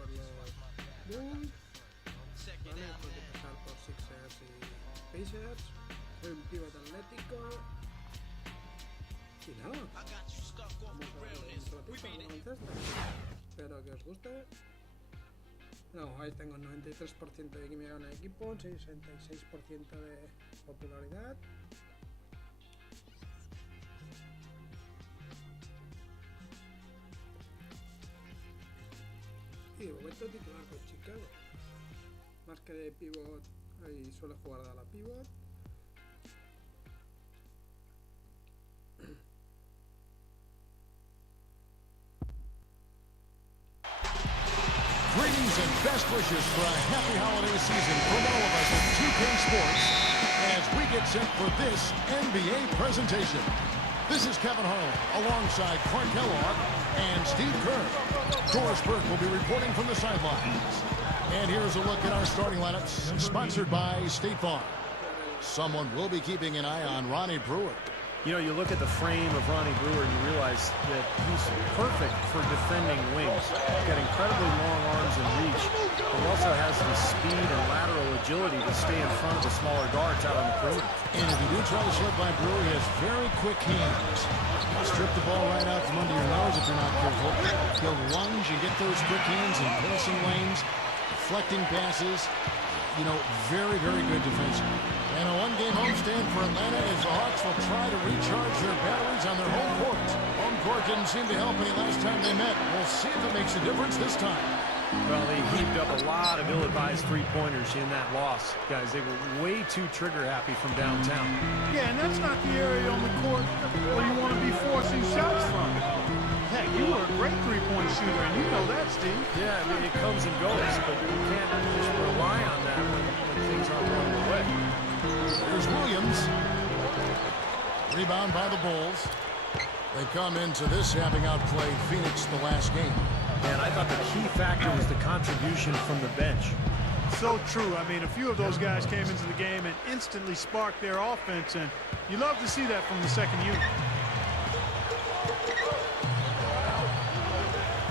por los Bulls. Vale, después de pasar por Sixers y Pacers. Soy un pivot atlético. Y nada, vamos a ver un ratito de baloncesto. Espero que os guste. No, ahí tengo un 93% de que me gana equipo, 66% de popularidad. Y de momento titular con Chicago. Más que de pivot, ahí suele jugar a la pivot. Greetings and best wishes for a happy holiday season from all of us at 2K Sports as we get set for this NBA presentation. This is Kevin Harlan alongside Clark Kellogg and Steve Kerr. Doris Burke will be reporting from the sidelines. And here's a look at our starting lineups, sponsored by State Farm. Someone will be keeping an eye on Ronnie Brewer. You know, you look at the frame of Ronnie Brewer and you realize that he's perfect for defending wings. He's got incredibly long arms and reach, but he also has the speed and lateral agility to stay in front of the smaller guards out on the perimeter. And if you do try to slip by Brewer, he has very quick hands. He'll strip the ball right out from under your nose if you're not careful. He'll lunge and get those quick hands in passing lanes, deflecting passes. You know, very, very good defense. And a one-game homestand for Atlanta as the Hawks will try to recharge their batteries on their home court. Home court didn't seem to help any last time they met. We'll see if it makes a difference this time. Well, they heaped up a lot of ill-advised three-pointers in that loss. Guys, they were way too trigger-happy from downtown. Yeah, and that's not the area on the court where you want to be forcing shots from. Heck, you were a great three-point shooter, and you know that, Steve. Yeah, I mean, it comes and goes, but you can't just rely on that when things aren't going your way. Here's Williams. Rebound by the Bulls. They come into this having outplayed Phoenix the last game. And I thought the key factor was the contribution from the bench. So true. I mean, a few of those guys came into the game and instantly sparked their offense, and you love to see that from the second unit.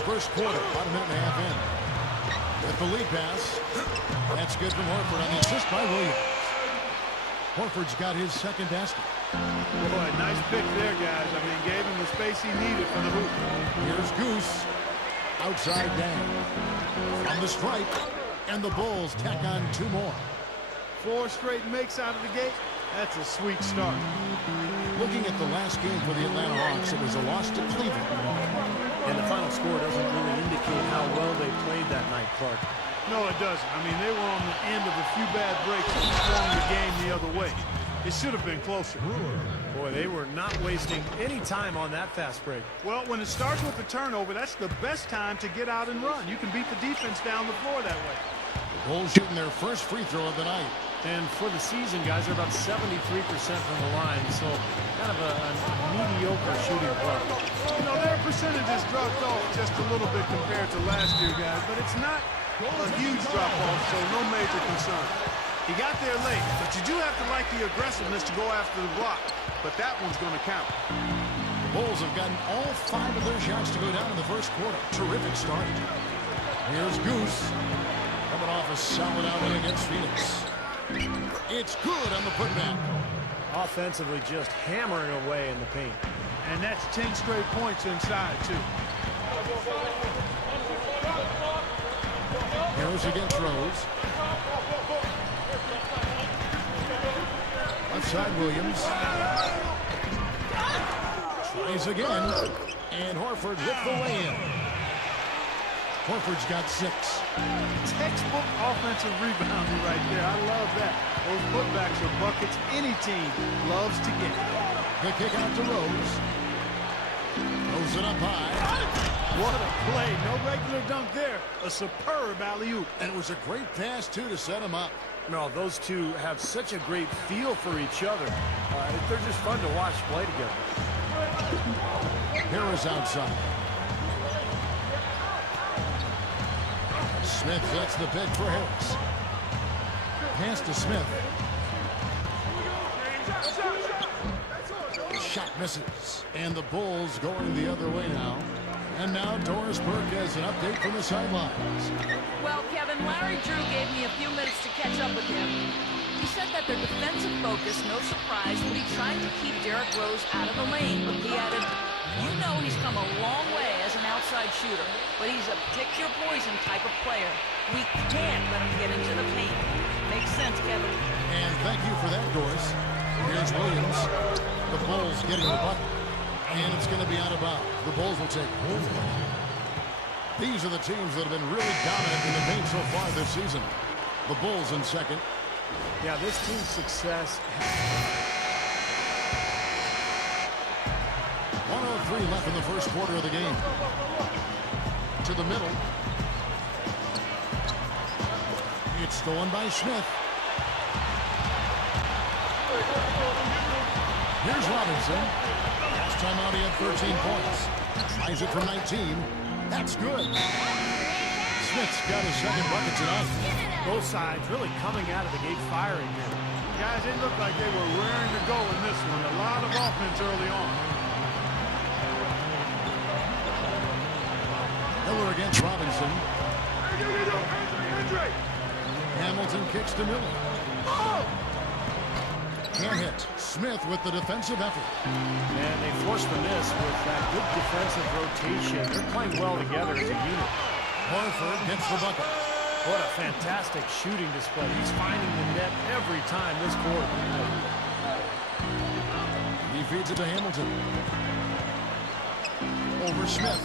First quarter, about a minute and a half in. With the lead pass. That's good from Horford on the assist by Williams. Horford's got his second basket. Boy, nice pick there, guys. I mean, gave him the space he needed from the hoop. Here's Goose. Outside down. From the stripe. And the Bulls tack on two more. 4 straight makes out of the gate. That's a sweet start. Looking at the last game for the Atlanta Hawks, it was a loss to Cleveland. And the final score doesn't really indicate how well they played that night, Clark. No, it doesn't. I mean, they were on the end of a few bad breaks and swung the game the other way. It should have been closer. Boy, they were not wasting any time on that fast break. Well, when it starts with the turnover, that's the best time to get out and run. You can beat the defense down the floor that way. The Bulls shooting their first free throw of the night. And for the season, guys, they're about 73% from the line, so kind of a mediocre shooting club. You know, their percentage is dropped off just a little bit compared to last year, guys, but it's not a huge drop-off, so no major concern. He got there late, but you do have to like the aggressiveness to go after the block, but that one's going to count. The Bulls have gotten all 5 of their shots to go down in the first quarter. Terrific start. Here's Goose. Coming off a solid outing against Phoenix. It's good on the putback. Offensively just hammering away in the paint. And that's 10 straight points inside, too. Harris against Rose. Left side, Williams. Tries again. And Horford with the lay-in. Horford's got 6. Textbook offensive rebounding right there. I love that. Those putbacks are buckets any team loves to get. The kick out to Rose. Throws it up high. What a play. No regular dunk there. A superb alley-oop. And it was a great pass, too, to set him up. No, those two have such a great feel for each other. They're just fun to watch play together. Harris outside. Smith gets the pick for Harris. Pass to Smith. The shot misses. And the Bulls going the other way now. And now Doris Burke has an update from the sidelines. Well, Kevin, Larry Drew gave me a few minutes to catch up with him. He said that their defensive focus, no surprise, will be trying to keep Derrick Rose out of the lane. He added, you know he's come a long way as an outside shooter, but he's a pick-your-poison type of player. We can't let him get into the paint. Makes sense, Kevin. And thank you for that, Doris. Here's Williams. The Bulls getting the bucket. And it's going to be out of bounds. The Bulls will take over. These are the teams that have been really dominant in the paint so far this season. The Bulls in second. Yeah, this team's success. 1:03 left in the first quarter of the game. To the middle. It's stolen by Smith. Here's Robinson. Last time out he had 13 points. Tries it from 19. That's good. Smith's got his second bucket tonight. Both sides really coming out of the gate firing here. Guys, it looked like they were raring to go in this one. A lot of offense early on. Miller against Robinson. Hamilton kicks to Miller. Can't hit. Smith with the defensive effort. And they forced the miss with that good defensive rotation. They're playing well together as a unit. Horford gets the bucket. What a fantastic shooting display. He's finding the net every time this quarter. He feeds it to Hamilton. Over Smith.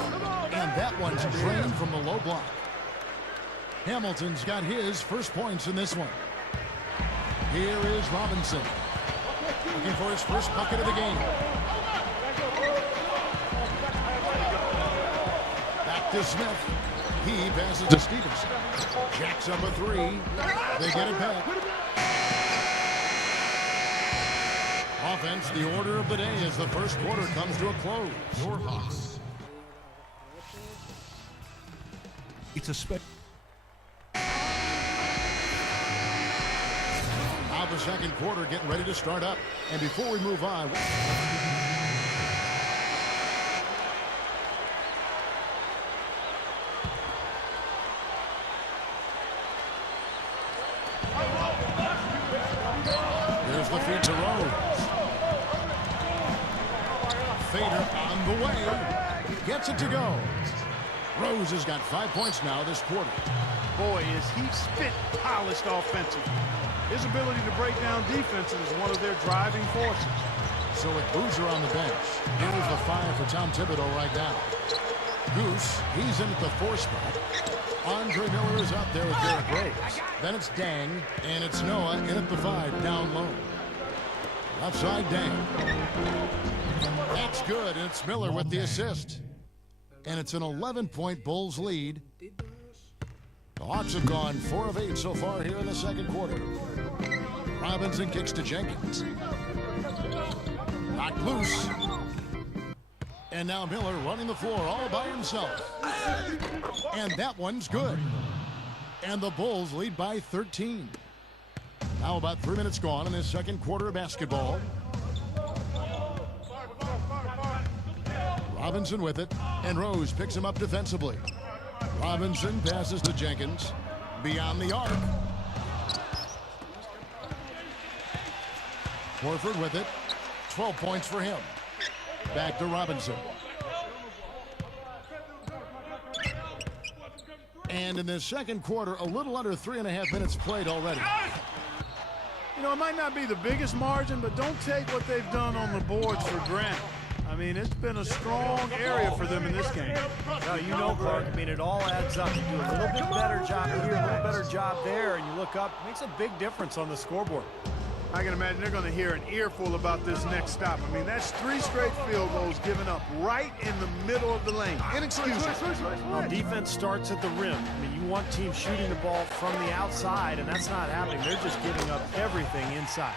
And that one's drained from the low block. Hamilton's got his first points in this one. Here is Robinson. Looking for his first bucket of the game. Back to Smith. He passes to Stevenson. Jacks up a three. They get it back. Offense, the order of the day as the first quarter comes to a close. Your Hawks. It's a spec. Now the second quarter getting ready to start up. And before we move on, here's the feed to Rose. Fader on the way. Gets it to go. Rose has got 5 points now this quarter. Boy, is he spit polished offensively. His ability to break down defenses is one of their driving forces. So with Boozer on the bench, here's the fire for Tom Thibodeau right now. Goose, he's in at the 4 spot. Andre Miller is out there with Derrick Rose. Then it's Dang, and it's Noah in at the 5, down low. Left side, Dang. That's good, and it's Miller with the assist. And it's an 11-point Bulls lead. The Hawks have gone 4 of 8 so far here in the second quarter. Robinson kicks to Jenkins. Knocked loose. And now Miller running the floor all by himself. And that one's good. And the Bulls lead by 13. Now about 3 minutes gone in this second quarter of basketball. Robinson with it, and Rose picks him up defensively. Robinson passes to Jenkins. Beyond the arc. Horford with it. 12 points for him. Back to Robinson. And in this second quarter, a little under 3.5 minutes played already. You know, it might not be the biggest margin, but don't take what they've done on the boards for granted. I mean, it's been a strong area for them in this game. Well, you know, Clark, I mean, it all adds up. You do a little bit better job here, a little better job there, and you look up, it makes a big difference on the scoreboard. I can imagine they're going to hear an earful about this next stop. I mean, that's 3 straight field goals given up right in the middle of the lane. Inexcusable. Well, defense starts at the rim. I mean, you want teams shooting the ball from the outside, and that's not happening. They're just giving up everything inside.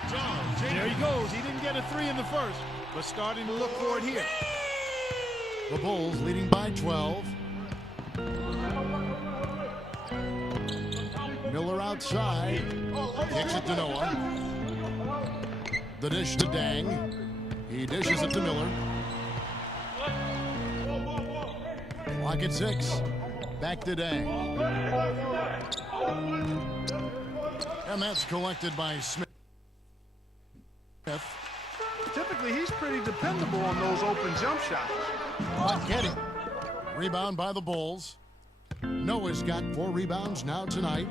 There he goes. He didn't get a 3 in the first, but starting to look for it here. The Bulls leading by 12. Miller outside. Kicks it to Noah. The dish to Dang. He dishes it to Miller. Pocket 6. Back to Dang. And that's collected by Smith. Typically, he's pretty dependable on those open jump shots. But getting. Rebound by the Bulls. Noah's got 4 rebounds now tonight.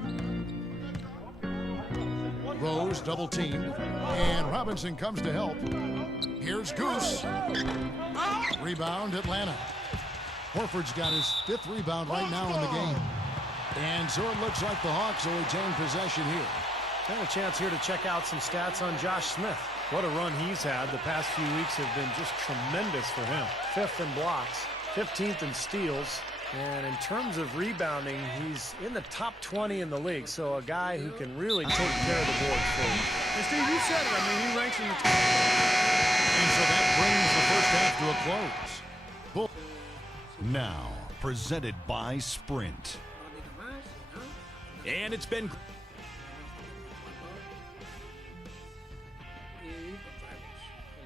Rose double team. And Robinson comes to help. Here's Goose. Rebound Atlanta. Horford's got his 5th rebound right now in the game. And so it looks like the Hawks will retain possession here. And a chance here to check out some stats on Josh Smith. What a run he's had. The past few weeks have been just tremendous for him. 5th in blocks, 15th in steals. And in terms of rebounding, he's in the top 20 in the league. So a guy who can really take care of the boards for you. And Steve, you said it. I mean, he ranks in the top. And so that brings the first half to a close. Now, presented by Sprint. And it's been...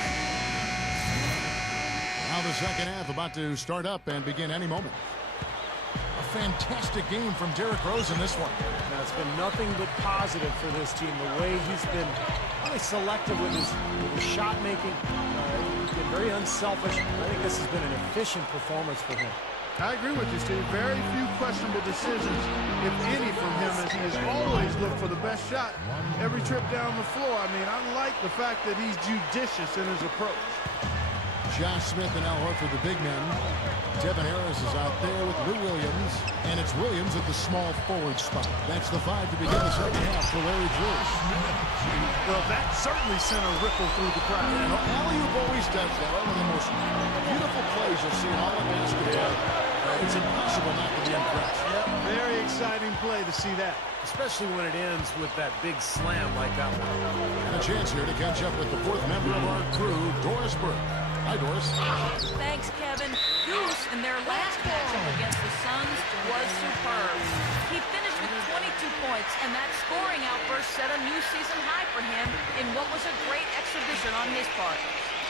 Now the second half about to start up and begin any moment. A fantastic game from Derrick Rose in this one. Now, it's been nothing but positive for this team. The way he's been really selective with his shot making. He's been very unselfish. I think this has been an efficient performance for him. I agree with you, Steve. Very few questionable decisions, if any, from him, as he has always looked for the best shot every trip down the floor. I mean, I like the fact that he's judicious in his approach. Josh Smith and Al Horford, the big men. Devin Harris is out there with Lou Williams, and it's Williams at the small forward spot. That's the 5 to begin the second half for Larry Drew. Well, that certainly sent a ripple through the crowd. And Alley-oop always does that. One of the most beautiful plays you'll see in all of basketball. It's impossible not to be impressed. Yep, very exciting play to see that. Especially when it ends with that big slam like that one. And a chance here to catch up with the 4th member of our crew, Doris Burke. Hi, Doris. Thanks, Kevin. Goose, in their last matchup against the Suns, was superb. He finished with 22 points, and that scoring outburst set a new season high for him in what was a great exhibition on his part.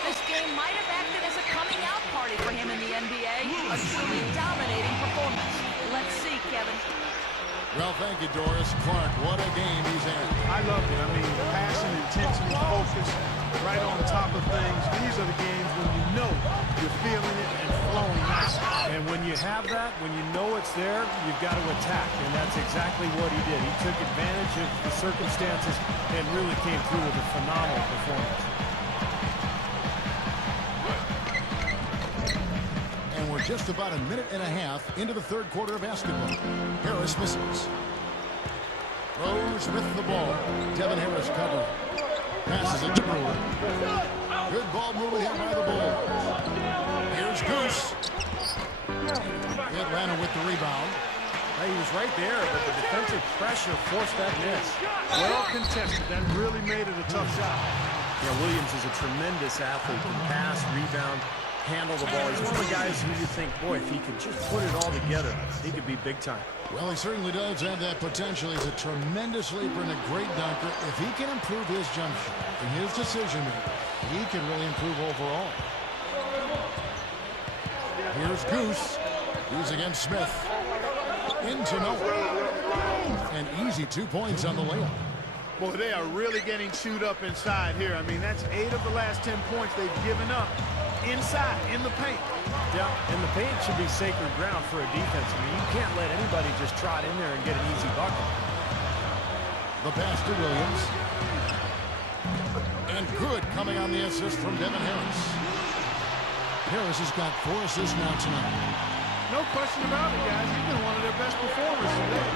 This game might have acted as a coming-out party for him in the NBA, a truly dominating performance. Let's see, Kevin. Well, thank you, Doris. Clark, what a game he's had. I loved it. I mean, passion, intensity, focus, right on top of things. These are the games when you know you're feeling it and flowing nicely. And when you have that, when you know it's there, you've got to attack. And that's exactly what he did. He took advantage of the circumstances and really came through with a phenomenal performance. And we're just about a minute and a half into the 3rd quarter of basketball. Harris misses. Rose with the ball. Devin Harris covering. Passes it to Brewer. Good ball movement here by the Bulls. Here's Goose. Atlanta with the rebound. He was right there, but the defensive pressure forced that miss. Well contested. That really made it a tough shot. Yeah, Williams is a tremendous athlete. Can pass, rebound, handle the ball. He's one of the guys who you think, boy, if he could just put it all together, he could be big time. Well, he certainly does have that potential. He's a tremendous leaper and a great dunker. If he can improve his jump shot and his decision making, he can really improve overall. Here's Goose. He's against Smith. Into Noah. And easy 2 points on the layup. Boy, they are really getting chewed up inside here. I mean, that's 8 of the last 10 points they've given up inside, in the paint. Yeah, and the paint should be sacred ground for a defense. I mean, you can't let anybody just trot in there and get an easy bucket. The pass to Williams. And good coming on the assist from Devin Harris. Harris has got 4 assists now tonight. No question about it, guys. He's been one of their best performers today.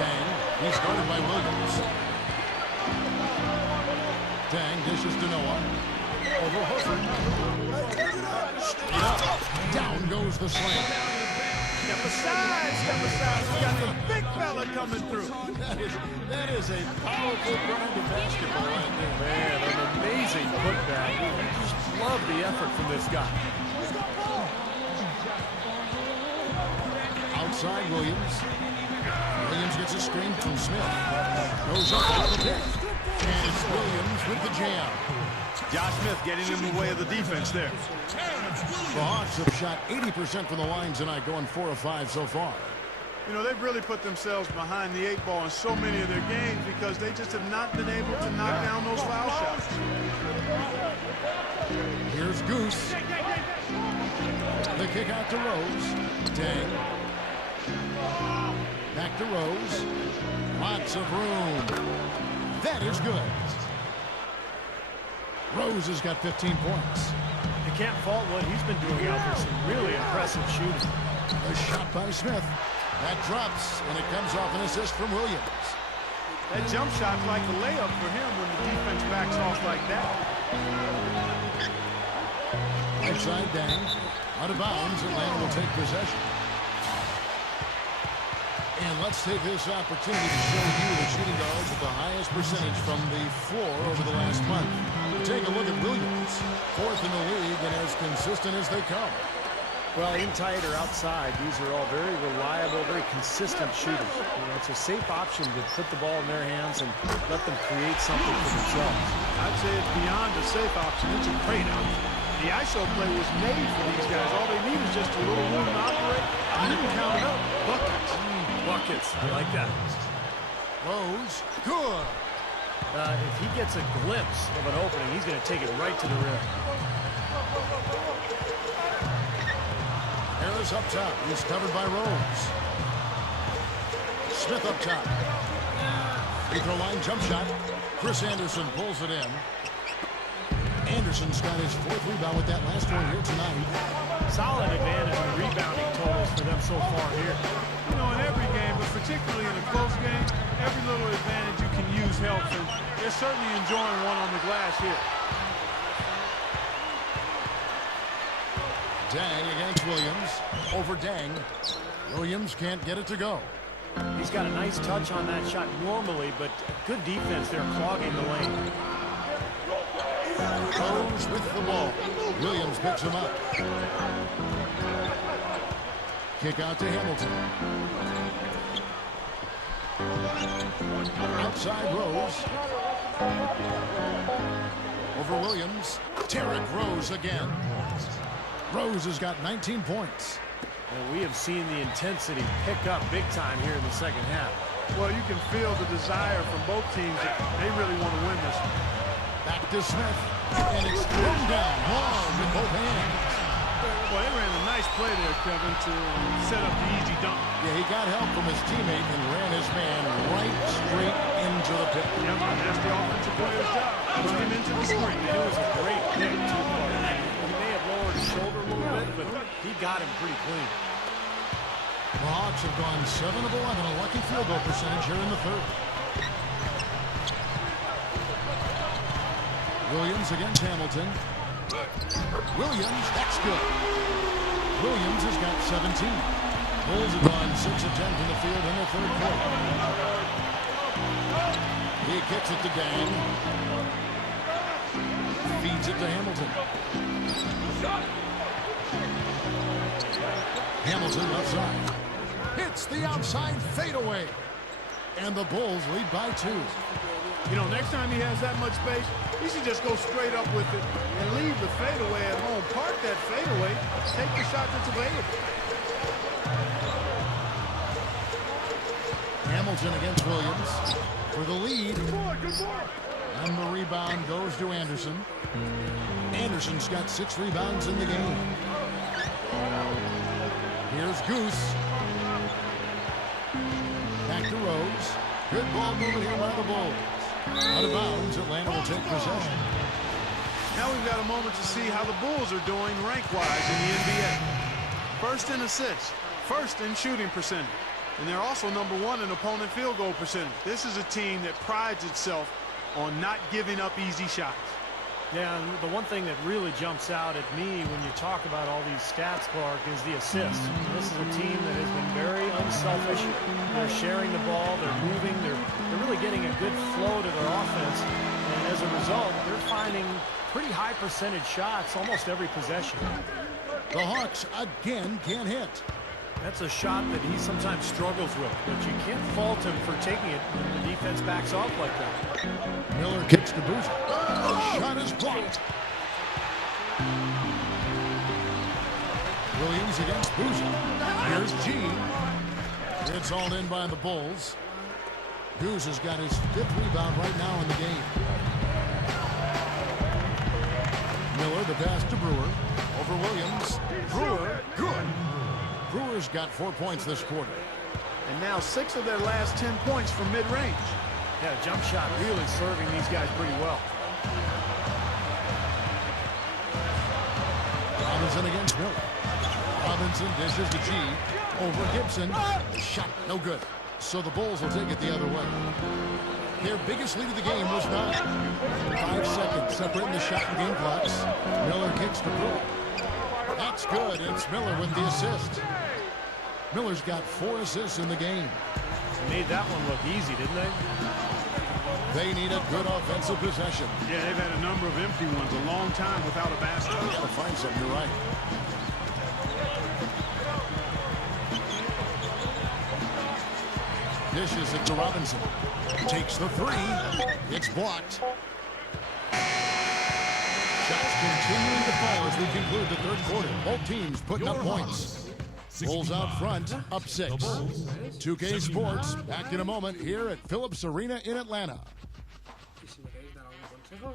Dang, he's guarded by Williams. Dang dishes to Noah. Over Horford. Straight up. Down goes the slam. Step aside, step aside. We got the big fella coming through. That is a powerful brand of basketball right there. Man, an amazing putback. I just love the effort from this guy. Outside Williams. Williams gets a screen from Smith. Goes up off the pick. And it's Williams with the jam. Josh Smith getting in the way of the defense there. The Hawks have shot 80% from the line tonight, going 4 of 5 so far. You know, they've really put themselves behind the 8 ball in so many of their games because they just have not been able to knock down those foul shots. Here's Goose. The kick out to Rose. Dang. Back to Rose. Lots of room. That is good. Rose has got 15 points. You can't fault what he's been doing out there. Some really impressive shooting. A shot by Smith. That drops, and it comes off an assist from Williams. That jump shot's like a layup for him when the defense backs off like that. Right side Dang. Out of bounds, Atlanta will take possession. And let's take this opportunity to show you the shooting guards with the highest percentage from the floor over the last month. Take a look at Williams, 4th in the league and as consistent as they come. Well, in tight or outside, these are all very reliable, very consistent shooters. You know, it's a safe option to put the ball in their hands and let them create something for themselves. I'd say it's beyond a safe option. It's a great option. The ISO play was made for these guys. All they need is just a little room to operate. You can count it up. Buckets. Buckets. I like that. Rose, good. If he gets a glimpse of an opening, he's going to take it right to the rim. Harris up top. He's covered by Rose. Smith up top. Free throw line jump shot. Chris Anderson pulls it in. Anderson's got his 4th rebound with that last one here tonight. Solid advantage in rebounding totals for them so far here. You know, in every game, but particularly in a close game, every little advantage you can use helps, and they're certainly enjoying one on the glass here. Dang against Williams. Over Dang. Williams can't get it to go. He's got a nice touch on that shot normally, but good defense there clogging the lane. Rose with the ball. Williams picks him up. Kick out to Hamilton. Outside Rose. Over Williams. Derrick Rose again. Rose has got 19 points. And we have seen the intensity pick up big time here in the second half. Well, you can feel the desire from both teams that they really want to win this one. Back to Smith. And it's thrown down long with both hands. Well, they ran a nice play there, Kevin, to set up the easy dunk. Yeah, he got help from his teammate and ran his man right straight into the pit. Yep, and that's the offensive player's job. Put him into the screen. It was a great pick, too, Clark. He may have lowered his shoulder a little bit, but he got him pretty clean. The Hawks have gone 7 of 11, a lucky field goal percentage here in the 3rd. Williams against Hamilton. Williams, that's good. Williams has got 17. Bulls have gone 6 of 10 from the field in the 3rd quarter. He kicks it to Dang. Feeds it to Hamilton. Hamilton outside. Hits the outside fadeaway. And the Bulls lead by 2. You know, next time he has that much space, he should just go straight up with it and leave the fadeaway at home. Park that fadeaway. Take the shot that's available. Hamilton against Williams for the lead. And the rebound goes to Anderson. Anderson's got 6 rebounds in the game. Here's Goose. Back to Rose. Good ball movement here by the Bulls. Out of bounds, Atlanta will take possession. Now we've got a moment to see how the Bulls are doing rank-wise in the NBA. First in assists, first in shooting percentage, and they're also number 1 in opponent field goal percentage. This is a team that prides itself on not giving up easy shots. Yeah, and the one thing that really jumps out at me when you talk about all these stats, Clark, is the assists. This is a team that has been very unselfish. They're sharing the ball, they're moving, they're really getting a good flow to their offense. And as a result, they're finding pretty high percentage shots almost every possession. The Hawks again can't hit. That's a shot that he sometimes struggles with, but you can't fault him for taking it when the defense backs off like that. Miller kicks to Boozer. Shot is blocked. Williams against Boozer. Here's G. It's all in by the Bulls. Goose has got his 5th rebound right now in the game. Miller the pass to Brewer. Over Williams. Brewer, good. Brewer's got 4 points this quarter. And now 6 of their last 10 points from mid-range. Yeah, jump shot really serving these guys pretty well. Robinson against Miller. Robinson dishes to G. Over Gibson. Shot no good. So the Bulls will take it the other way. Their biggest lead of the game was 9. 5 seconds separating the shot and game clocks. Miller kicks to Brewer. That's good. It's Miller with the assist. Miller's got 4 assists in the game. They made that one look easy, didn't they? They need a good offensive possession. Yeah, they've had a number of empty ones, a long time without a basket. Got to find something, you're right. Dishes it to Robinson. Takes the 3. It's blocked. Shots continuing to fall as we conclude the 3rd quarter. Both teams putting up points. Bulls out front, up 6. 2K Sports, back in a moment here at Phillips Arena in Atlanta. Y si me queréis dar algún consejo,